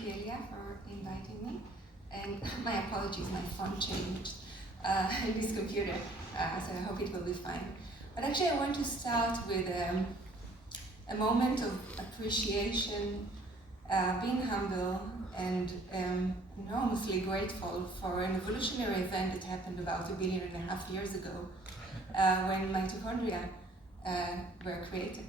you, Elia, for inviting me. And my apologies, my font changed in this computer, so I hope it will be fine. But actually, I want to start with a moment of appreciation, being humble, and enormously grateful for an evolutionary event that happened about 1.5 billion years ago, when mitochondria were created.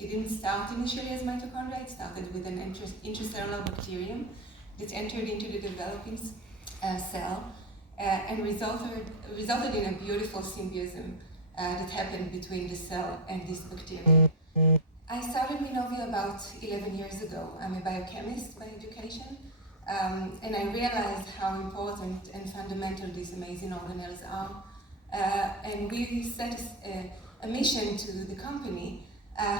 It didn't start initially as mitochondria, it started with an intracellular bacterium that entered into the developing cell and resulted in a beautiful symbiosis that happened between the cell and this bacterium. I started Minovia about 11 years ago. I'm a biochemist by education, and I realized how important and fundamental these amazing organelles are. And we set a mission to the company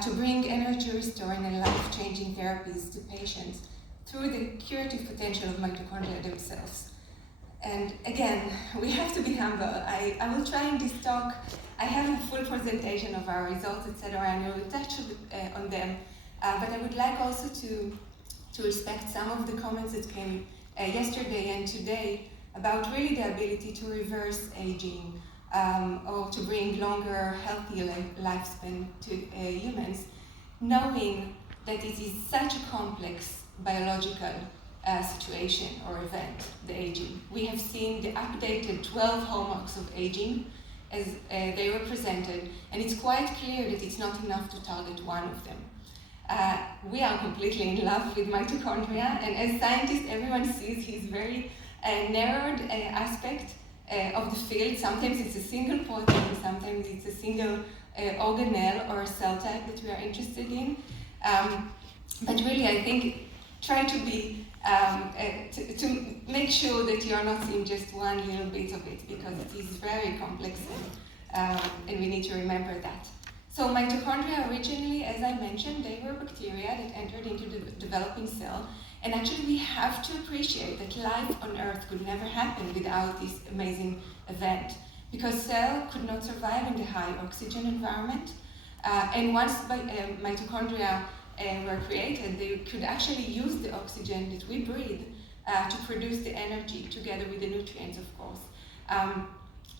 to bring energy-restoring and life-changing therapies to patients through the curative potential of mitochondria themselves. And again, we have to be humble. I will try in this talk. I have a full presentation of our results, etc., and I will touch on them. But I would like also to respect some of the comments that came yesterday and today about really the ability to reverse aging or to bring longer, healthier lifespan to humans, knowing that it is such a complex biological situation or event, the aging. We have seen the updated 12 hallmarks of aging as they were presented, and it's quite clear that it's not enough to target one of them. We are completely in love with mitochondria, and as scientists, everyone sees his very narrowed aspect of the field. Sometimes it's a single protein, sometimes it's a single organelle or a cell type that we are interested in. But really, I think try to be to make sure that you are not seeing just one little bit of it, because it is very complex, and we need to remember that. So mitochondria originally, as I mentioned, they were bacteria that entered into the developing cell. And actually, we have to appreciate that life on Earth could never happen without this amazing event, because cells could not survive in the high oxygen environment. And once mitochondria were created, they could actually use the oxygen that we breathe to produce the energy together with the nutrients, of course.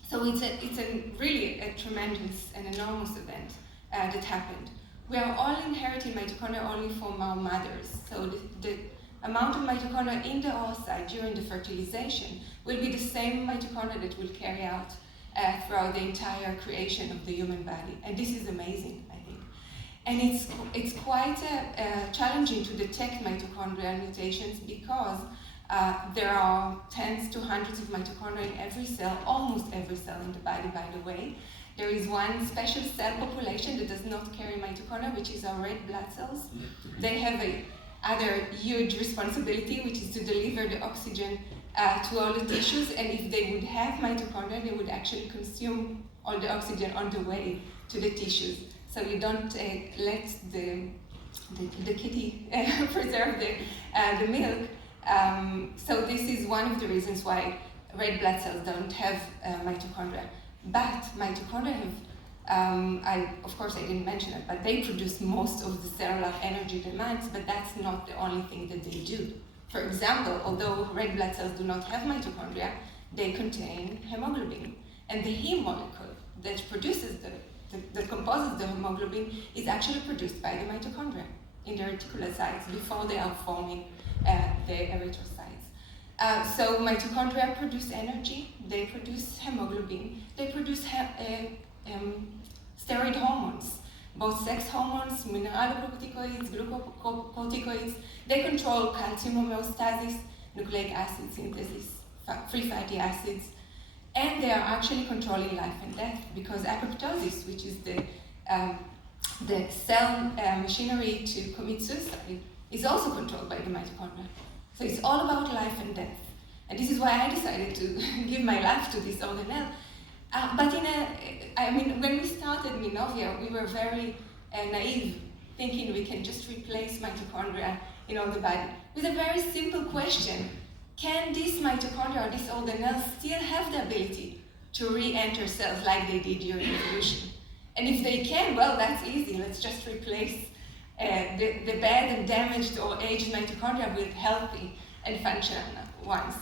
So it's really a tremendous and enormous event that happened. We are all inheriting mitochondria only from our mothers. So the amount of mitochondria in the oocyte during the fertilization will be the same mitochondria that will carry out throughout the entire creation of the human body. And this is amazing, I think. And it's quite challenging to detect mitochondrial mutations because there are tens to hundreds of mitochondria in every cell, almost every cell in the body, by the way. There is one special cell population that does not carry mitochondria, which is our red blood cells. They have other huge responsibility, which is to deliver the oxygen to all the tissues, and if they would have mitochondria, they would actually consume all the oxygen on the way to the tissues. So you don't let the kitty preserve the milk. So this is one of the reasons why red blood cells don't have mitochondria. But mitochondria have, of course I didn't mention it, but they produce most of the cellular energy demands, but that's not the only thing that they do. For example, although red blood cells do not have mitochondria, they contain hemoglobin. And the heme molecule that produces that composes the hemoglobin is actually produced by the mitochondria in the reticulocytes before they are forming the erythrocytes. So mitochondria produce energy, they produce hemoglobin, they produce steroid hormones, both sex hormones, mineralocorticoids, glucocorticoids. They control calcium homeostasis, nucleic acid synthesis, free fatty acids, and they are actually controlling life and death, because apoptosis, which is the cell machinery to commit suicide, is also controlled by the mitochondria. So it's all about life and death. And this is why I decided to give my life to this organelle. But when we started Minovia, we were very naive, thinking we can just replace mitochondria in all the body with a very simple question. Can this mitochondria or this organelle still have the ability to re-enter cells like they did during evolution? And if they can, well, that's easy. Let's just replace the bad and damaged or aged mitochondria with healthy and functional ones.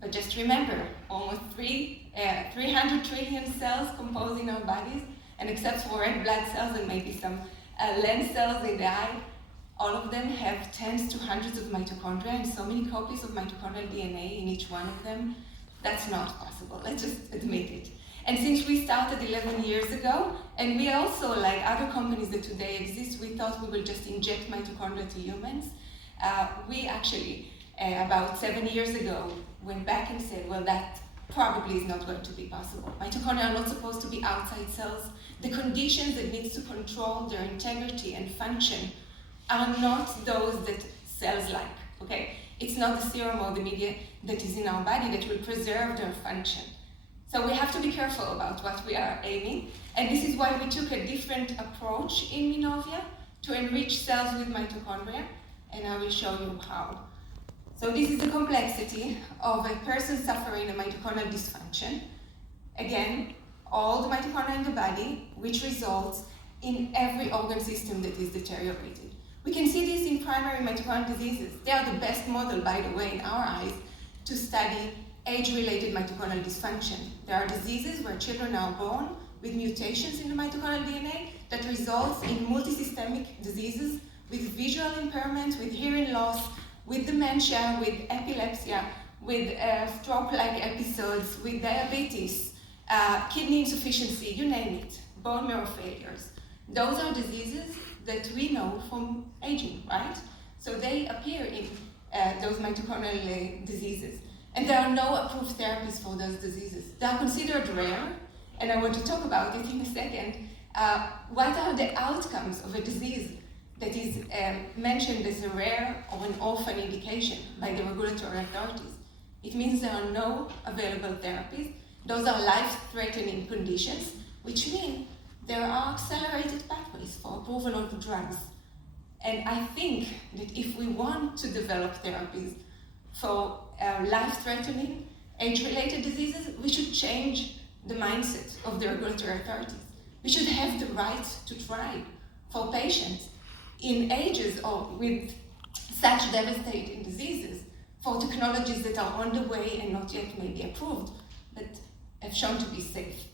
But just remember, almost 300 trillion cells composing our bodies, and except for red blood cells and maybe some lens cells in the eye, all of them have tens to hundreds of mitochondria and so many copies of mitochondrial DNA in each one of them. That's not possible, let's just admit it. And since we started 11 years ago, and we also, like other companies that today exist, we thought we will just inject mitochondria to humans. We actually, about 7 years ago, went back and said, well, that probably is not going to be possible. Mitochondria are not supposed to be outside cells. The conditions that needs to control their integrity and function are not those that cells like, okay? It's not the serum or the media that is in our body that will preserve their function. So we have to be careful about what we are aiming, and this is why we took a different approach in Minovia to enrich cells with mitochondria, and I will show you how. So this is the complexity of a person suffering a mitochondrial dysfunction. Again, all the mitochondria in the body, which results in every organ system that is deteriorated. We can see this in primary mitochondrial diseases. They are the best model, by the way, in our eyes, to study age-related mitochondrial dysfunction. There are diseases where children are born with mutations in the mitochondrial DNA that results in multisystemic diseases with visual impairment, with hearing loss, with dementia, with epilepsy, with stroke-like episodes, with diabetes, kidney insufficiency, you name it, bone marrow failures. Those are diseases that we know from aging, right? So they appear in those mitochondrial diseases. And there are no approved therapies for those diseases. They are considered rare, and I want to talk about it in a second. What are the outcomes of a disease that is mentioned as a rare or an orphan indication by the regulatory authorities? It means there are no available therapies. Those are life-threatening conditions, which mean there are accelerated pathways for approval of drugs. And I think that if we want to develop therapies for life-threatening, age-related diseases, we should change the mindset of the regulatory authorities. We should have the right to try for patients in ages or with such devastating diseases for technologies that are on the way and not yet maybe approved, but have shown to be safe.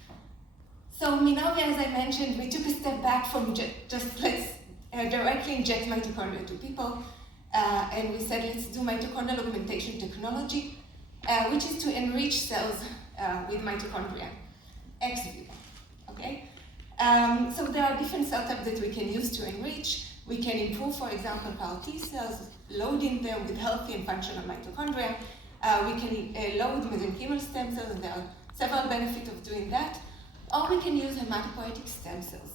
So Minovia, as I mentioned, we took a step back from just let's directly inject mitochondria to people, and we said let's do mitochondrial augmentation technology, which is to enrich cells with mitochondria ex vivo. Okay? So there are different cell types that we can use to enrich. We can improve, for example, CAR T cells, loading them with healthy and functional mitochondria. We can load mesenchymal stem cells, and there are several benefits of doing that. Or we can use hematopoietic stem cells.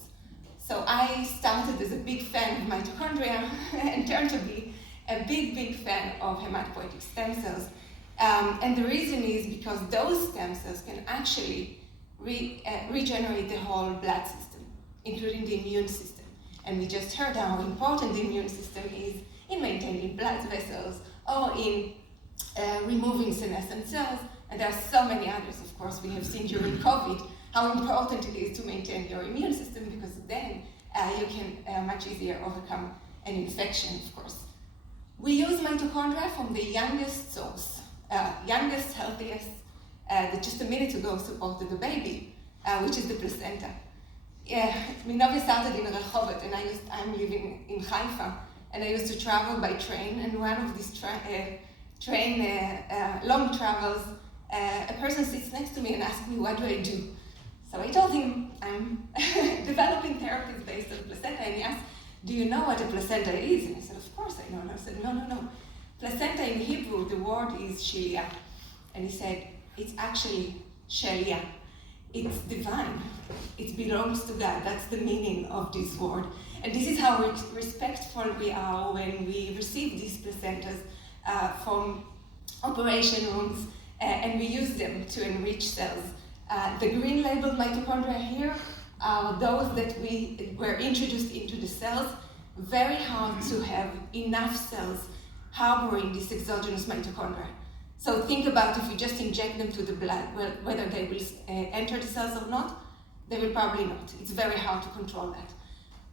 So I started as a big fan of mitochondria and turned to be a big fan of hematopoietic stem cells. And the reason is because those stem cells can actually regenerate the whole blood system, including the immune system. And we just heard how important the immune system is in maintaining blood vessels or in removing senescent cells. And there are so many others, of course. We have seen during COVID how important it is to maintain your immune system, because then you can much easier overcome an infection, of course. We use mitochondria from the youngest source, youngest, healthiest, that just a minute ago supported the baby, which is the placenta. Minovia started in Rehovot, and I'm living in Haifa, and I used to travel by train, and one of these long travels, a person sits next to me and asks me, what do I do? So I told him, I'm developing therapies based on placenta, and he asked, do you know what a placenta is? And I said, of course I know. And I said, no. Placenta in Hebrew, the word is shelia. And he said, it's actually shelia. It's divine. It belongs to God. That's the meaning of this word. And this is how respectful we are when we receive these placentas from operation rooms, and we use them to enrich cells. The green labeled mitochondria here are those that were introduced into the cells. Very hard to have enough cells harboring these exogenous mitochondria. So think about if you just inject them to the blood, well, whether they will enter the cells or not, they will probably not. It's very hard to control that.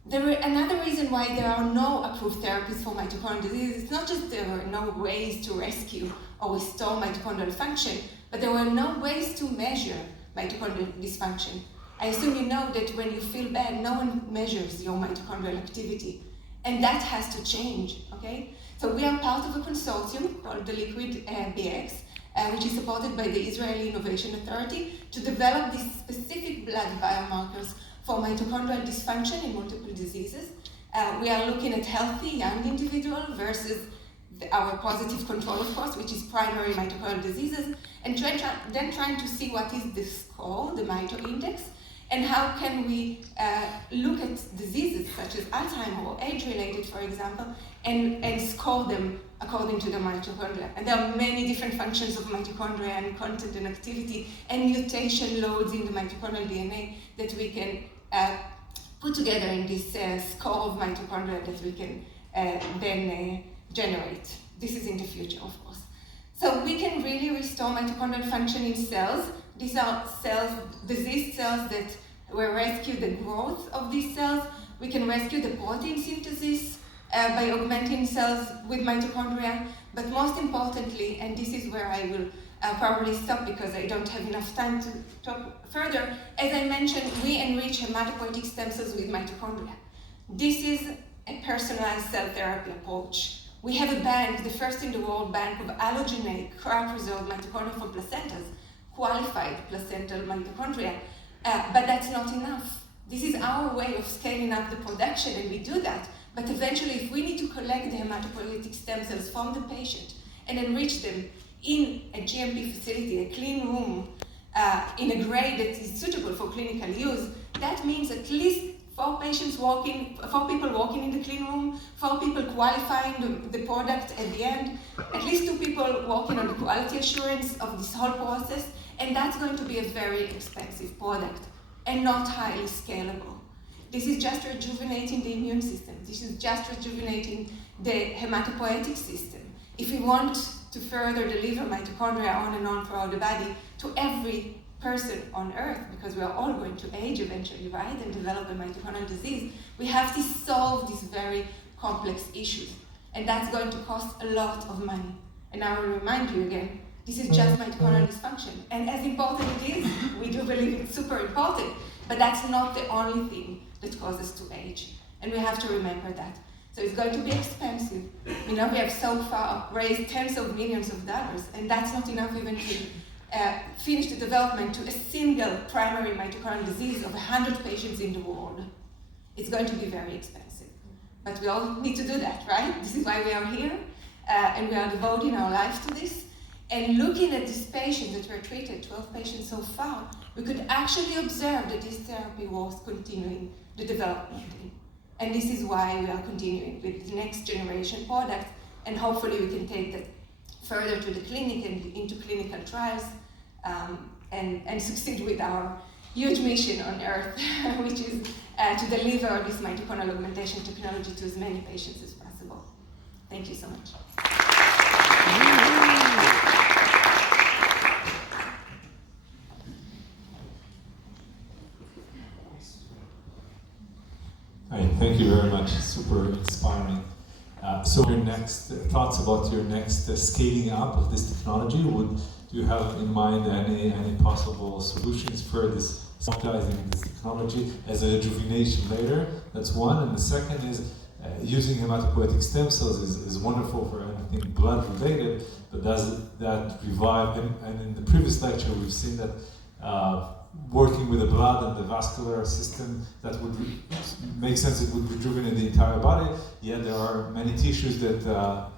Another reason why there are no approved therapies for mitochondrial disease, it's not just there were no ways to rescue or restore mitochondrial function, but there were no ways to measure mitochondrial dysfunction. I assume you know that when you feel bad, no one measures your mitochondrial activity. And that has to change, okay? So we are part of a consortium called the Liquid BX, which is supported by the Israeli Innovation Authority to develop these specific blood biomarkers for mitochondrial dysfunction in multiple diseases. We are looking at healthy young individuals versus our positive control, of course, which is primary mitochondrial diseases, and then trying to see what is the score, the mito index, and how can we look at diseases such as Alzheimer's or age-related, for example, and score them according to the mitochondria. And there are many different functions of mitochondria and content and activity and mutation loads in the mitochondrial DNA that we can put together in this score of mitochondria that we can then generate. This is in the future, of course. So we can really restore mitochondrial function in cells. These are cells, diseased cells that will rescue the growth of these cells. We can rescue the protein synthesis by augmenting cells with mitochondria. But most importantly, and this is where I will probably stop because I don't have enough time to talk further, as I mentioned, we enrich hematopoietic stem cells with mitochondria. This is a personalized cell therapy approach. We have a bank, the first in the world bank of allogeneic cryopreserved mitochondria from placentas, qualified placental mitochondria, but that's not enough. This is our way of scaling up the production, and we do that. But eventually, if we need to collect the hematopoietic stem cells from the patient and enrich them in a GMP facility, a clean room, in a grade that is suitable for clinical use, that means at least 4 people working in the clean room, 4 people qualifying the product at the end, at least 2 people working on the quality assurance of this whole process, and that's going to be a very expensive product and not highly scalable. This is just rejuvenating the immune system. This is just rejuvenating the hematopoietic system. If we want to further deliver mitochondria on and on throughout the body to every person on Earth, because we are all going to age eventually, right, and develop a mitochondrial disease, we have to solve these very complex issues. And that's going to cost a lot of money. And I will remind you again, this is just mitochondrial dysfunction. And as important it is, we do believe it's super important, but that's not the only thing that causes to age. And we have to remember that. So it's going to be expensive. We have so far raised tens of millions of dollars, and that's not enough even to finish the development to a single primary mitochondrial disease of 100 patients in the world. It's going to be very expensive. But we all need to do that, right? This is why we are here, and we are devoting our lives to this. And looking at these patients that were treated, 12 patients so far, we could actually observe that this therapy was continuing the development. And this is why we are continuing with the next generation product, and hopefully we can take that further to the clinic and into clinical trials, and succeed with our huge mission on Earth, which is to deliver this mitochondrial augmentation technology to as many patients as possible. Thank you so much. Hi, thank you very much. Super inspiring. So your next thoughts about your next scaling up of this technology? Do you have in mind any possible solutions for this, utilizing this technology as a rejuvenation later? That's one. And the second is using hematopoietic stem cells is wonderful for anything blood related, but does that revive? And in the previous lecture, we've seen that working with the blood and the vascular system, that would make sense. It would rejuvenate the entire body. Yet there are many tissues that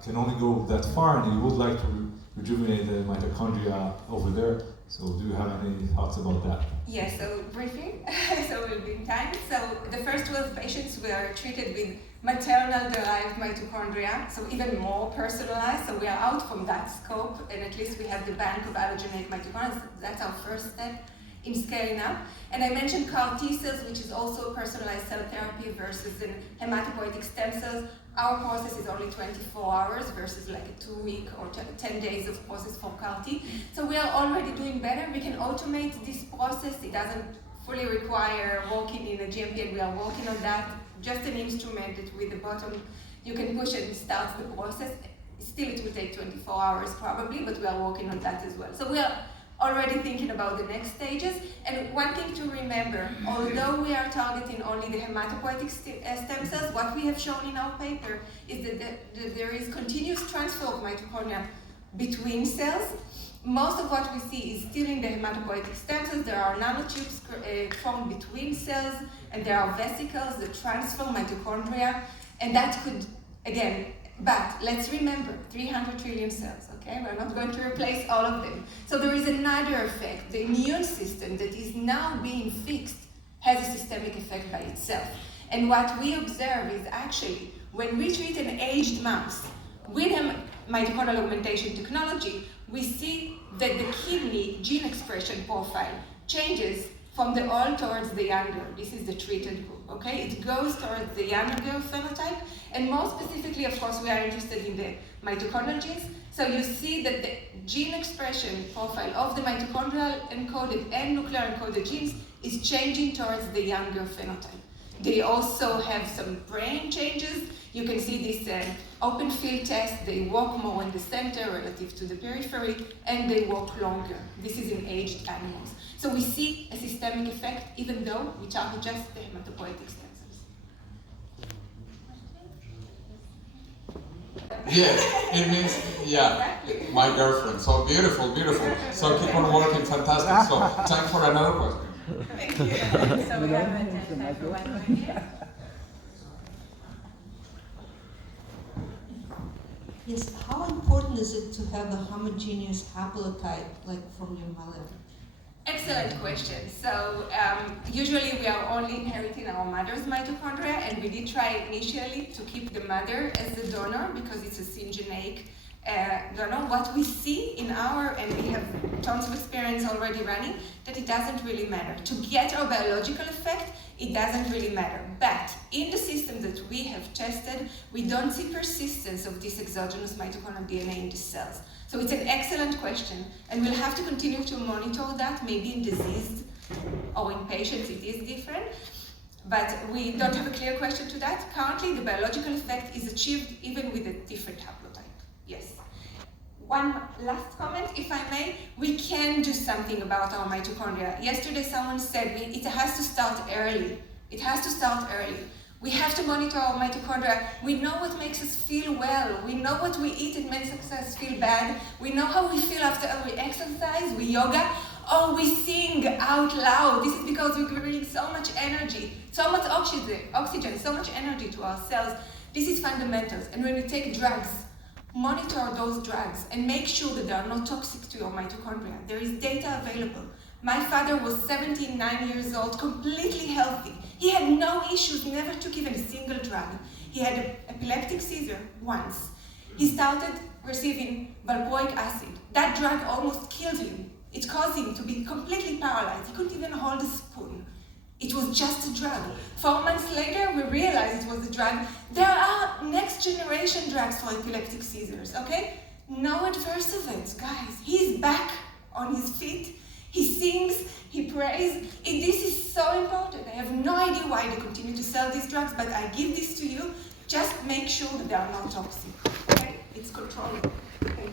can only go that far, and you would like to rejuvenate the mitochondria over there. So do you have any thoughts about that? Yes, so briefly, so we'll be in time. So the first 12 patients were treated with maternal-derived mitochondria, so even more personalized. So we are out from that scope, and at least we have the bank of allogeneic mitochondria. That's our first step in scaling up. And I mentioned CAR T cells, which is also a personalized cell therapy versus in hematopoietic stem cells. Our process is only 24 hours versus like a 2-week or 10 days of process for CAR T. So we are already doing better. We can automate this process. It doesn't fully require working in a GMP, and we are working on that just an instrument that with the button you can push and start the process. Still, it will take 24 hours probably, but we are working on that as well. So we are already thinking about the next stages. And one thing to remember, although we are targeting only the hematopoietic stem cells, what we have shown in our paper is that there is continuous transfer of mitochondria between cells. Most of what we see is still in the hematopoietic stem cells. There are nanotubes formed between cells, and there are vesicles that transfer mitochondria, and that could, again, but let's remember, 300 trillion cells, okay? We're not going to replace all of them. So there is another effect. The immune system that is now being fixed has a systemic effect by itself. And what we observe is actually, when we treat an aged mouse with a mitochondrial augmentation technology, we see that the kidney gene expression profile changes from the old towards the younger. This is the treated group, okay? It goes towards the younger phenotype, and more specifically, of course, we are interested in the mitochondrial genes. So you see that the gene expression profile of the mitochondrial encoded and nuclear encoded genes is changing towards the younger phenotype. They also have some brain changes. You can see this open field test. They walk more in the center relative to the periphery, and they walk longer. This is in aged animals. So we see a systemic effect, even though we target just the hematopoietic stem cells. Yes, it means, yeah, my girlfriend. So beautiful, beautiful. So keep on working, fantastic. So time for another question. Thank you. So we have time for one more here. Yes, how important is it to have a homogeneous haplotype, like from your mother? Excellent question. So usually we are only inheriting our mother's mitochondria, and we did try initially to keep the mother as the donor because it's a syngeneic donor. What we see in and we have tons of experience already running, that it doesn't really matter. To get our biological effect, it doesn't really matter. But in the system that we have tested, we don't see persistence of this exogenous mitochondrial DNA in the cells. So it's an excellent question, and we'll have to continue to monitor that. Maybe in diseased or in patients it is different, but we don't have a clear question to that. Currently, the biological effect is achieved even with a different haplotype. Yes. One last comment, if I may. We can do something about our mitochondria. Yesterday someone said it has to start early. It has to start early. We have to monitor our mitochondria. We know what makes us feel well. We know what we eat and makes us feel bad. We know how we feel after we exercise, we yoga, or we sing out loud. This is because we bring so much energy, so much oxygen, so much energy to our cells. This is fundamentals. And when we take drugs, monitor those drugs and make sure that they are not toxic to your mitochondria. There is data available. My father was 79 years old, completely healthy. He had no issues, never took even a single drug. He had an epileptic seizure once. He started receiving valproic acid. That drug almost killed him. It caused him to be completely paralyzed. He couldn't even hold a spoon. It was just a drug. 4 months later, we realized it was a drug. There are next generation drugs for epileptic seizures, okay? No adverse events, guys. He's back on his feet. He sings, he prays. This is so important. I have no idea why they continue to sell these drugs, but I give this to you. Just make sure that they are not toxic, okay? It's controllable. Okay.